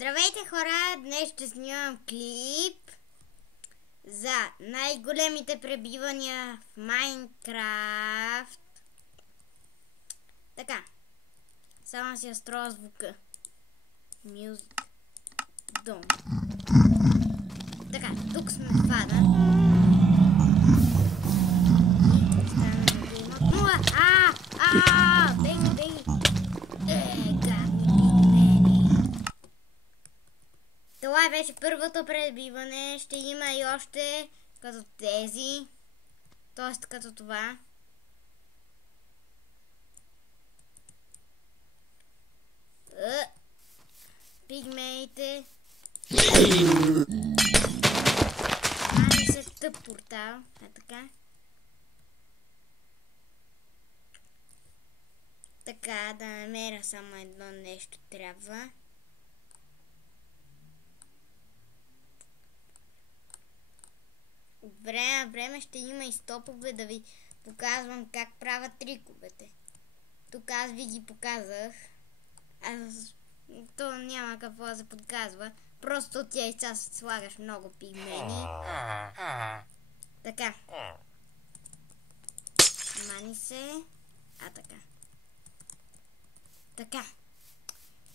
Здравейте хора, днес ще снимам клип за най-големите пребивания в Майнкрафт. Така, само си настроя звука. Music. Дом. Така, тук сме в ада. Беги! Това беше първото пребиване. Ще има и още като тези. Т.е. като това. Пигмеите. Мани се тъп портал. Така. Така, да намеря само едно нещо трябва. От време на време ще има и стопове да ви показвам как правят триковете. Тук аз ви ги показах. То няма какво да се подказва. Просто от яйца слагаш много пигмени. Така. Мани се. Така. Така.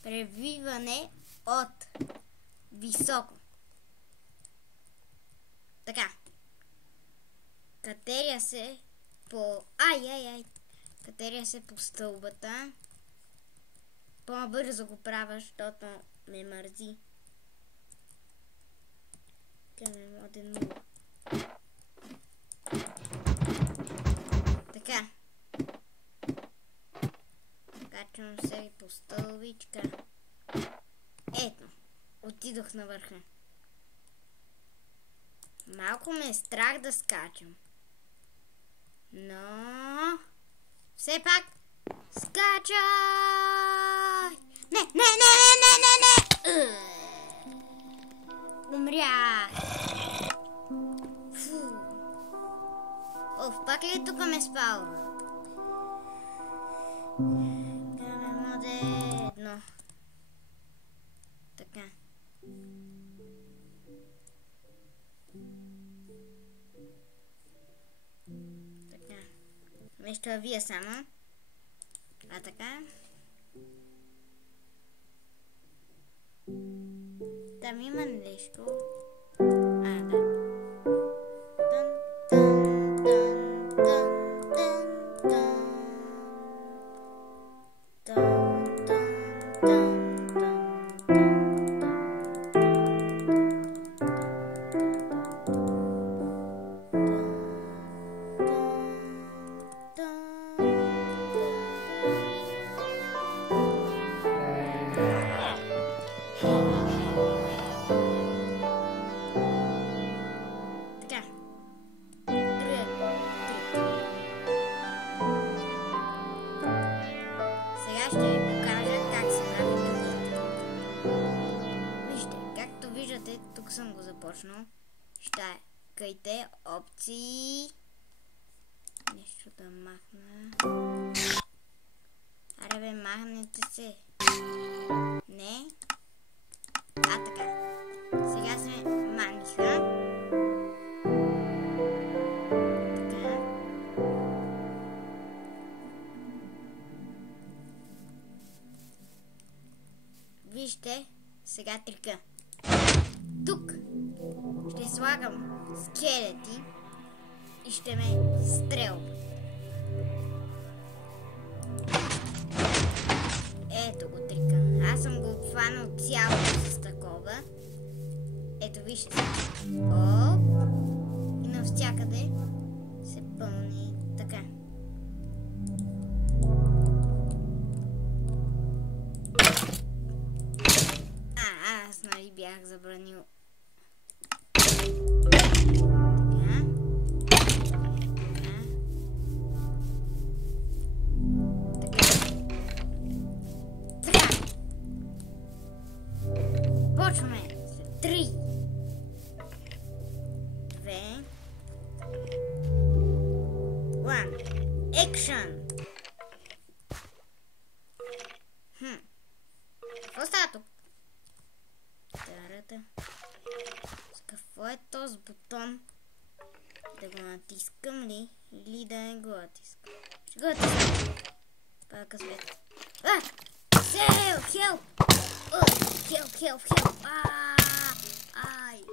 Пребиване от високо. Така. Катеря се по... Катеря се по стълбата. По-бързо го правя, защото ме мързи. Къде моден му. Така. Качвам се по стълбичка. Ето. Отидох на върха. Малко ме е страх да скачам. Но... все пак... скачай! Не! Умрях! Фу! Пак ли тук ме спалва? Давай, моде едно. Така. Нещо вие само. Така. Там има нещо. Да. Ще ви покажа как се прави другия. Вижте, както виждате, тук съм го започнал. Чакайте, опции. Нещо да махна. Аре бе, махнете се. Не. Така. Сега се маниха. Вижте, сега трика. Тук ще слагам скелети и ще ме стрелват. Ето го трика. Аз съм го обхванал цяло с такова. Ето вижте. Оп. И навсякъде се пълни така. Аз нали бях забранил. Така. Почваме. 3, 2, 1. Екшън. Какво става тук? Тарата. С какво е този бутон? Да го натискам ли? Или да не го натискам? Ще го натискам. Пак късмет. Хелп! Хелп! Ай!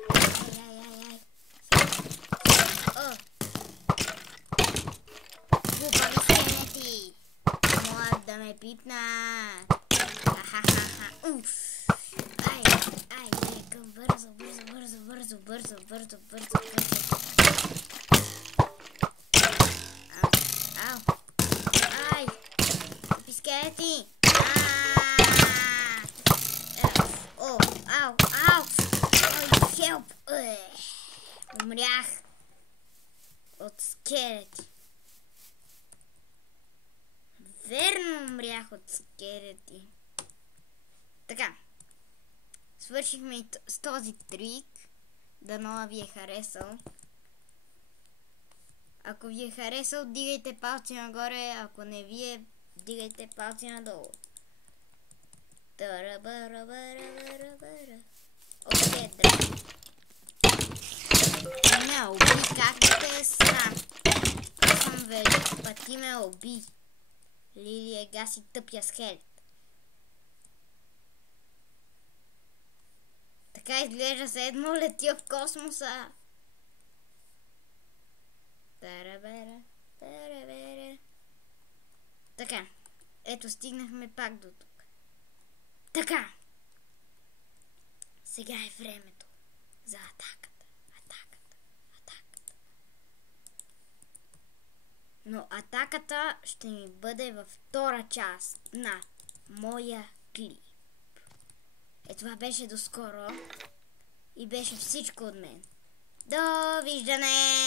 Глупави скелети! Могат да ме пипнат! Ай, към бързо. Ау! Ай! Глупи скелети! Ау! Хелп! Умрях от скелети. Верно умрях от скелети. Така. Свършихме и с този трик. Дано ви е харесал. Ако ви е харесал, дигайте палци нагоре. Ако не ви е, дигайте палци надолу. Окей, драго. Ме уби, как да те срам? Аз съм велик, пъти ме уби. Лилия гаси тъпия скелет. Така изглежда се едно лети в космоса. Така. Ето стигнахме пак до тук. Така. Сега е времето за атаката. Но атаката ще ми бъде във втора част на моя клип. Това беше доскоро и беше всичко от мен. Довиждане!